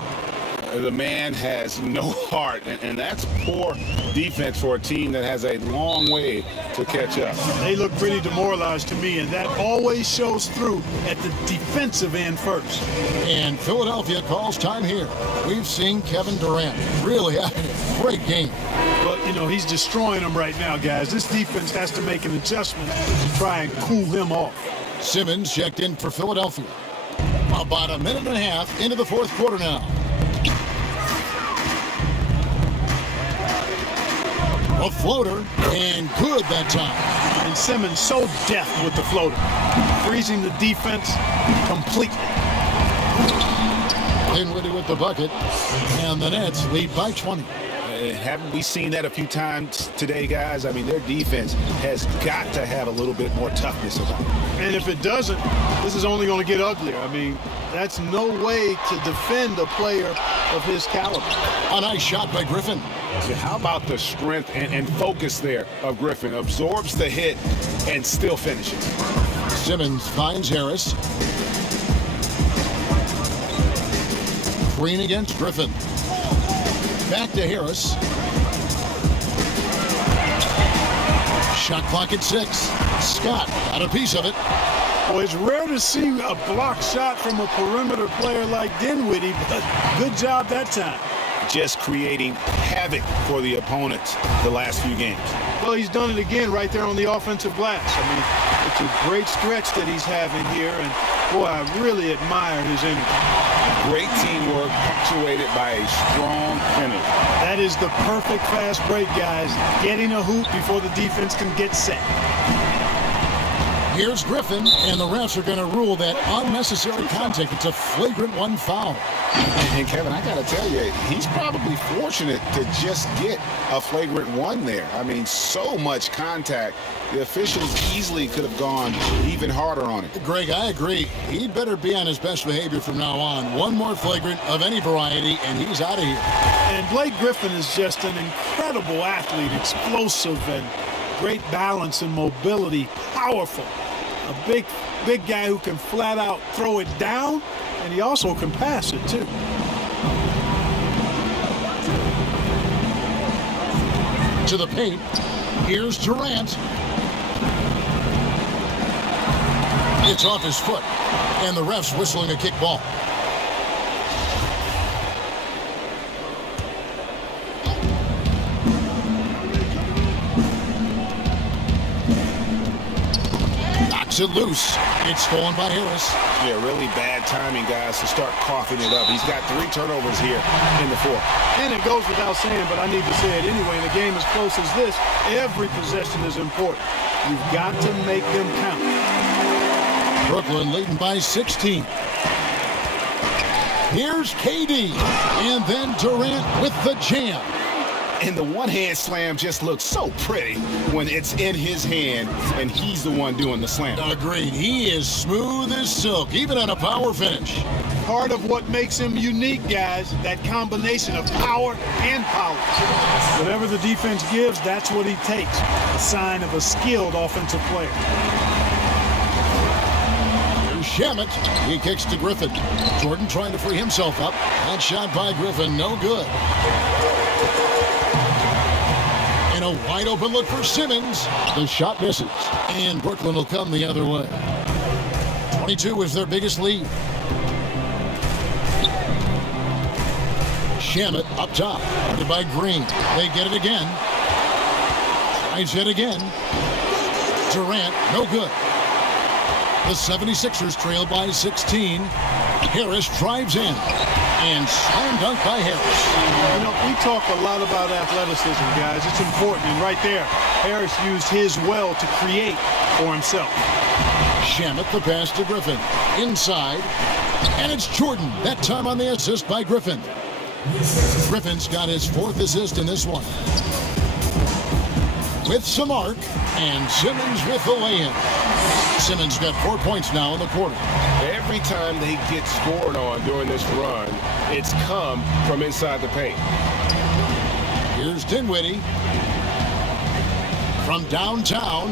The man has no heart, and that's poor defense for a team that has a long way to catch up. They look pretty demoralized to me, and that always shows through at the defensive end first. And Philadelphia calls time here. We've seen Kevin Durant really having a great game. But, you know, he's destroying them right now, guys. This defense has to make an adjustment to try and cool him off. Simmons checked in for Philadelphia. About a minute and a half into the 4th quarter now. A floater, and good that time. And Simmons so deft with the floater, freezing the defense completely. Dinwiddie with the bucket, and the Nets lead by 20. And haven't we seen that a few times today, guys? I mean, their defense has got to have a little bit more toughness about it. And if it doesn't, this is only going to get uglier. I mean, that's no way to defend a player of his caliber. A nice shot by Griffin. How about the strength and focus there of Griffin? Absorbs the hit and still finishes. Simmons finds Harris. Green against Griffin. Back to Harris. Shot clock at 6. Scott got a piece of it. Well, it's rare to see a block shot from a perimeter player like Dinwiddie, but good job that time. Just creating havoc for the opponents the last few games. Well, he's done it again right there on the offensive glass. I mean, it's a great stretch that he's having here, and boy, I really admire his energy. Great teamwork punctuated by a strong finish. That is the perfect fast break, guys. Getting a hoop before the defense can get set. Here's Griffin, and the refs are going to rule that unnecessary contact. It's a flagrant 1 foul. And Kevin, I got to tell you, he's probably fortunate to just get a flagrant 1 there. I mean, so much contact. The officials easily could have gone even harder on it. Greg, I agree. He'd better be on his best behavior from now on. One more flagrant of any variety, and he's out of here. And Blake Griffin is just an incredible athlete, explosive and great balance and mobility, powerful. A big guy who can flat out throw it down, and he also can pass it too. To the paint. Here's Durant. It's off his foot, and the ref's whistling a kick ball. Knocks it loose. It's stolen by Harris. Yeah, really bad timing, guys, to start coughing it up. He's got 3 turnovers here in the 4th. And it goes without saying, but I need to say it anyway. In a game as close as this, every possession is important. You've got to make them count. Brooklyn leading by 16. Here's KD, and then Durant with the jam. And the one-hand slam just looks so pretty when it's in his hand and he's the one doing the slam. Agreed. He is smooth as silk, even on a power finish. Part of what makes him unique, guys, that combination of power and polish. Whatever the defense gives, that's what he takes. A sign of a skilled offensive player. Shamet, he kicks to Griffin. Jordan trying to free himself up. That shot by Griffin, no good. And a wide open look for Simmons. The shot misses. And Brooklyn will come the other way. 22 is their biggest lead. Shamet up top. Guarded by Green. They get it again. Tries it again. Durant, no good. The 76ers trail by 16. Harris drives in. And slam dunk by Harris. You know, we talk a lot about athleticism, guys. It's important. And right there, Harris used his well to create for himself. Shamet, the pass to Griffin. Inside. And it's Jordan. That time on the assist by Griffin. Griffin's got his 4th assist in this one. With some arc. And Simmons with the lay-in. Simmons got 4 points now in the quarter. Every time they get scored on during this run, it's come from inside the paint. Here's Dinwiddie. From downtown,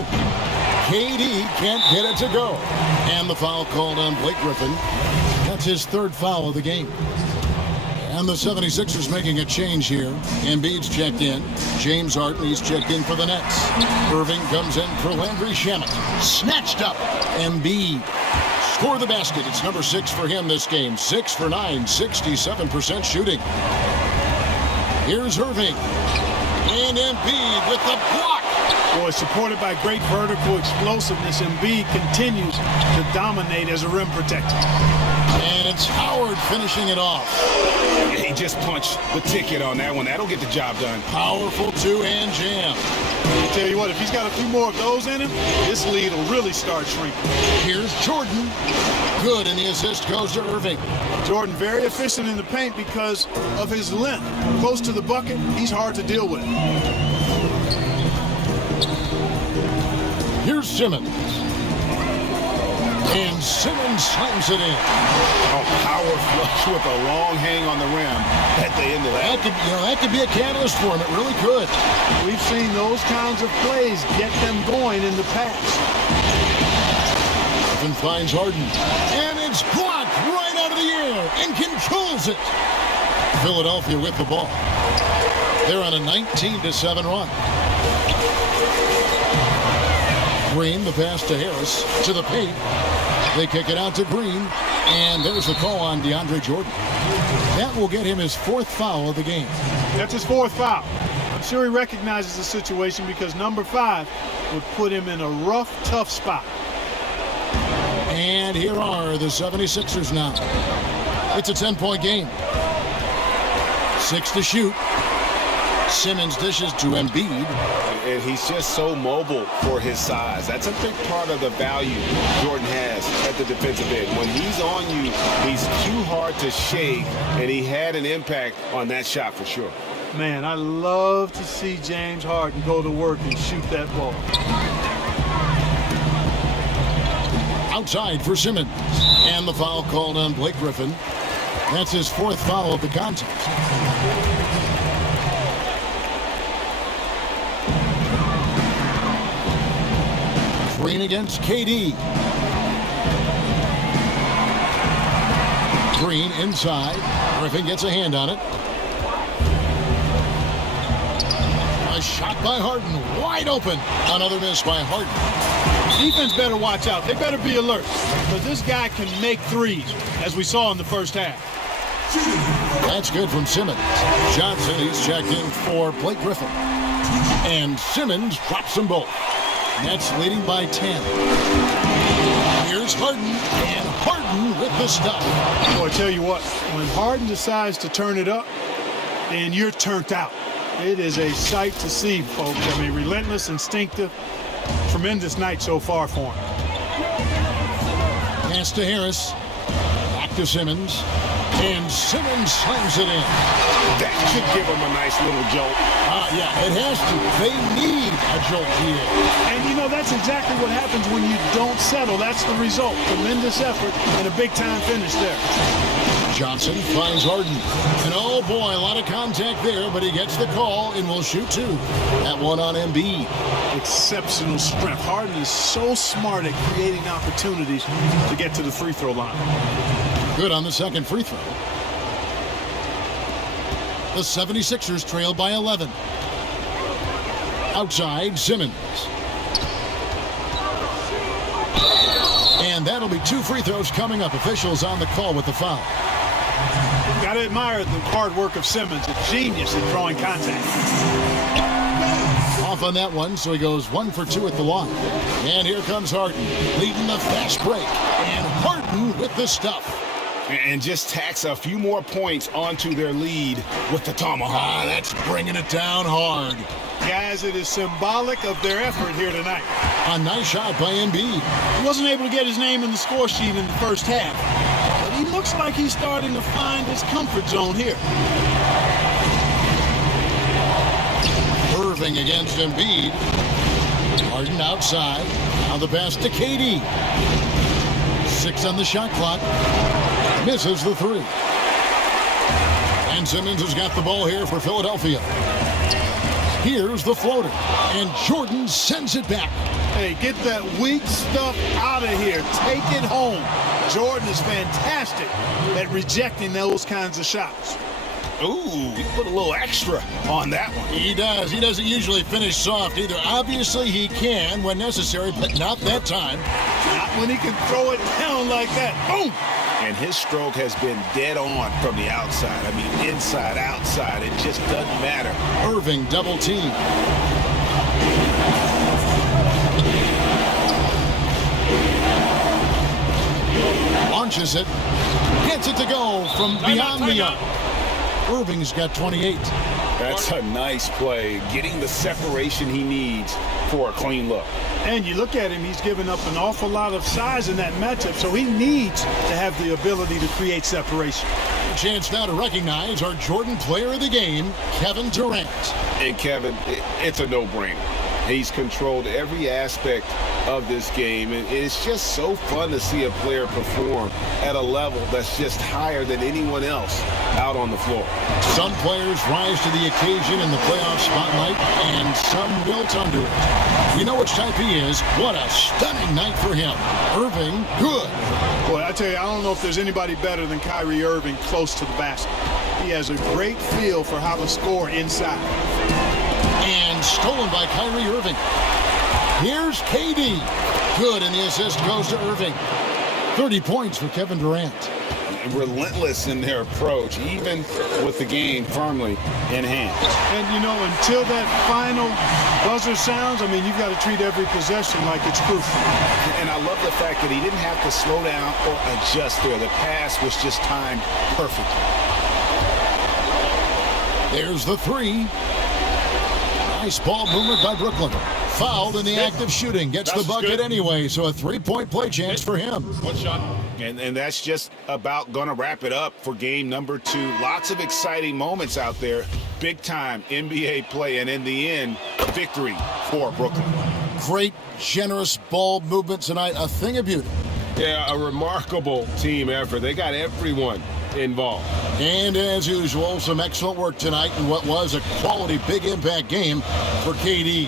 KD can't get it to go. And the foul called on Blake Griffin. That's his 3rd foul of the game. And the 76ers making a change here. Embiid's checked in. James Harden, he's checked in for the Nets. Irving comes in for Landry Shamet. Snatched up. Embiid score the basket. It's number 6 for him this game. 6 for 9, 67% shooting. Here's Irving. And Embiid with the block. Boy, supported by great vertical explosiveness, Embiid continues to dominate as a rim protector. And it's Howard finishing it off. He just punched the ticket on that one. That'll get the job done. Powerful 2-hand jam. I tell you what, if he's got a few more of those in him, this lead will really start shrinking. Here's Jordan. good, and the assist goes to Irving. Jordan very efficient in the paint because of his length. Close to the bucket, he's hard to deal with. Here's Simmons. And Simmons slams it in. A power flush with a long hang on the rim at the end of that. That could be a catalyst for him. It really could. We've seen those kinds of plays get them going in the past. Griffin finds Harden. And it's blocked right out of the air and controls it. Philadelphia with the ball. They're on a 19-7 run. Green, the pass to Harris, to the paint. They kick it out to Green, and there's the call on DeAndre Jordan. That will get him his 4th foul of the game. That's his 4th foul. I'm sure he recognizes the situation because number 5 would put him in a rough, tough spot. And here are the 76ers now. It's a 10-point game. 6 to shoot. Simmons dishes to Embiid. And he's just so mobile for his size. That's a big part of the value Jordan has at the defensive end. When he's on you, he's too hard to shake, and he had an impact on that shot for sure. Man, I love to see James Harden go to work and shoot that ball. Outside for Simmons. And the foul called on Blake Griffin. That's his 4th foul of the contest. Green against KD. Green inside. Griffin gets a hand on it. A shot by Harden. Wide open. Another miss by Harden. Defense better watch out. They better be alert because this guy can make threes, as we saw in the first half. That's good from Simmons. Johnson, he's checked in for Blake Griffin. And Simmons drops them both. Nets leading by 10. Here's Harden, and Harden with the stuff. Boy, I tell you what, when Harden decides to turn it up, then you're turned out. It is a sight to see, folks. I mean, relentless, instinctive, tremendous night so far for him. Pass to Harris. Back to Simmons. And Simmons slams it in. That should give him a nice little jolt. Yeah, it has to. They need a jolt here. And, you know, that's exactly what happens when you don't settle. That's the result. Tremendous effort and a big-time finish there. Johnson finds Harden. And, oh, boy, a lot of contact there, but he gets the call and will shoot 2. That one on Embiid. Exceptional strength. Harden is so smart at creating opportunities to get to the free throw line. Good on the second free throw. The 76ers trail by 11. Outside, Simmons. And that'll be 2 free throws coming up. Officials on the call with the foul. Got to admire the hard work of Simmons, a genius at drawing contact. Off on that one, so he goes 1 for 2 at the line. And here comes Harden, leading the fast break. And Harden with the stuff. And just tacks a few more points onto their lead with the tomahawk. That's bringing it down hard. Guys, it is symbolic of their effort here tonight. A nice shot by Embiid. He wasn't able to get his name in the score sheet in the first half, but he looks like he's starting to find his comfort zone here. Irving against Embiid. Harden outside. Now the pass to KD. 6 on the shot clock. Misses the 3. And Simmons has got the ball here for Philadelphia. Here's the floater. And Jordan sends it back. Hey, get that weak stuff out of here. Take it home. Jordan is fantastic at rejecting those kinds of shots. Ooh, he put a little extra on that one. He does. He doesn't usually finish soft either. Obviously, he can when necessary, but not that time. Not when he can throw it down like that. Boom! And his stroke has been dead on from the outside. I mean, inside, outside. It just doesn't matter. Irving double team. Launches it. Gets it to go from beyond the arc. Irving's got 28. That's a nice play, getting the separation he needs for a clean look. And you look at him, he's given up an awful lot of size in that matchup, so he needs to have the ability to create separation. Chance now to recognize our Jordan player of the game, Kevin Durant. And Kevin, it's a no-brainer. He's controlled every aspect of this game, and it's just so fun to see a player perform at a level that's just higher than anyone else out on the floor. Some players rise to the occasion in the playoff spotlight, and some wilt under it. We know which type he is. What a stunning night for him. Irving, good. Boy, I tell you, I don't know if there's anybody better than Kyrie Irving close to the basket. He has a great feel for how to score inside. And stolen by Kyrie Irving. Here's KD. Good, and the assist goes to Irving. 30 points for Kevin Durant. Relentless in their approach, even with the game firmly in hand. And, you know, until that final buzzer sounds, I mean, you've got to treat every possession like it's crucial. And I love the fact that he didn't have to slow down or adjust there. The pass was just timed perfectly. There's the three. Nice ball movement by Brooklyn. Fouled in the act of shooting. Gets the bucket anyway, so a three-point play chance for him. One shot. And that's just about going to wrap it up for game number 2. Lots of exciting moments out there. Big-time NBA play, and in the end, victory for Brooklyn. Great, generous ball movement tonight. A thing of beauty. Yeah, a remarkable team effort. They got everyone involved. And as usual, some excellent work tonight in what was a quality big impact game for KD.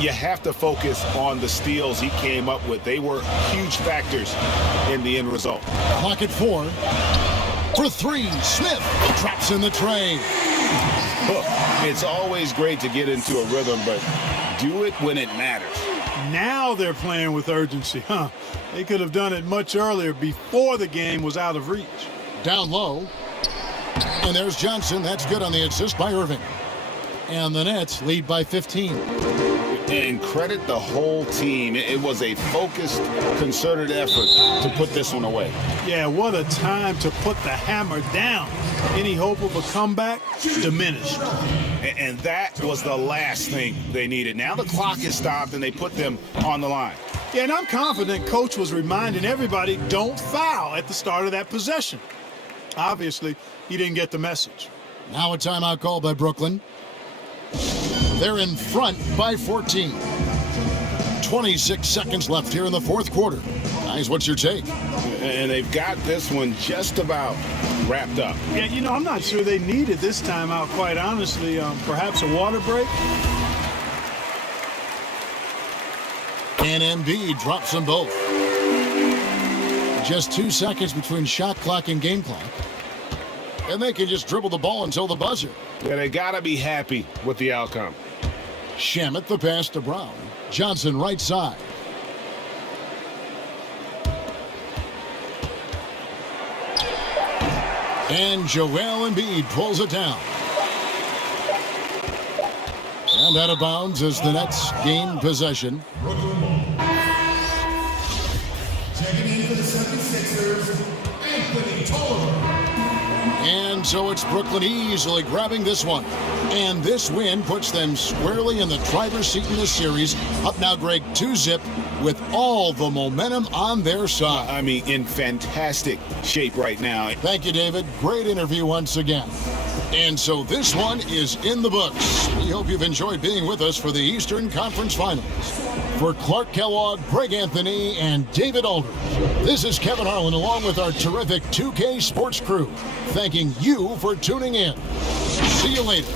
You have to focus on the steals he came up with. They were huge factors in the end result. Clock at 4. For 3, Smith traps in the tray. Look, it's always great to get into a rhythm, but do it when it matters. Now they're playing with urgency, huh? They could have done it much earlier, before the game was out of reach. Down low. And there's Johnson. That's good on the assist by Irving. And the Nets lead by 15. And credit the whole team. It was a focused, concerted effort to put this one away. Yeah, what a time to put the hammer down. Any hope of a comeback diminished. And that was the last thing they needed. Now the clock is stopped and they put them on the line. Yeah, and I'm confident Coach was reminding everybody, don't foul at the start of that possession. Obviously, he didn't get the message. Now a timeout call by Brooklyn. They're in front by 14. 26 seconds left here in the fourth quarter. Guys, what's your take? And they've got this one just about wrapped up. Yeah, you know, I'm not sure they needed this timeout, quite honestly. Perhaps a water break? And Embiid drops them both. Just 2 seconds between shot clock and game clock. And they can just dribble the ball until the buzzer. Yeah, they got to be happy with the outcome. Shamet the pass to Brown. Johnson right side. And Joel Embiid pulls it down. And out of bounds as the Nets gain possession. And so it's Brooklyn easily grabbing this one. And this win puts them squarely in the driver's seat in this series. Up now, Greg, 2-zip with all the momentum on their side. I mean, in fantastic shape right now. Thank you, David. Great interview once again. And so this one is in the books. We hope you've enjoyed being with us for the Eastern Conference Finals. For Clark Kellogg, Greg Anthony, and David Aldridge, this is Kevin Harlan along with our terrific 2K Sports crew, thanking you for tuning in. See you later.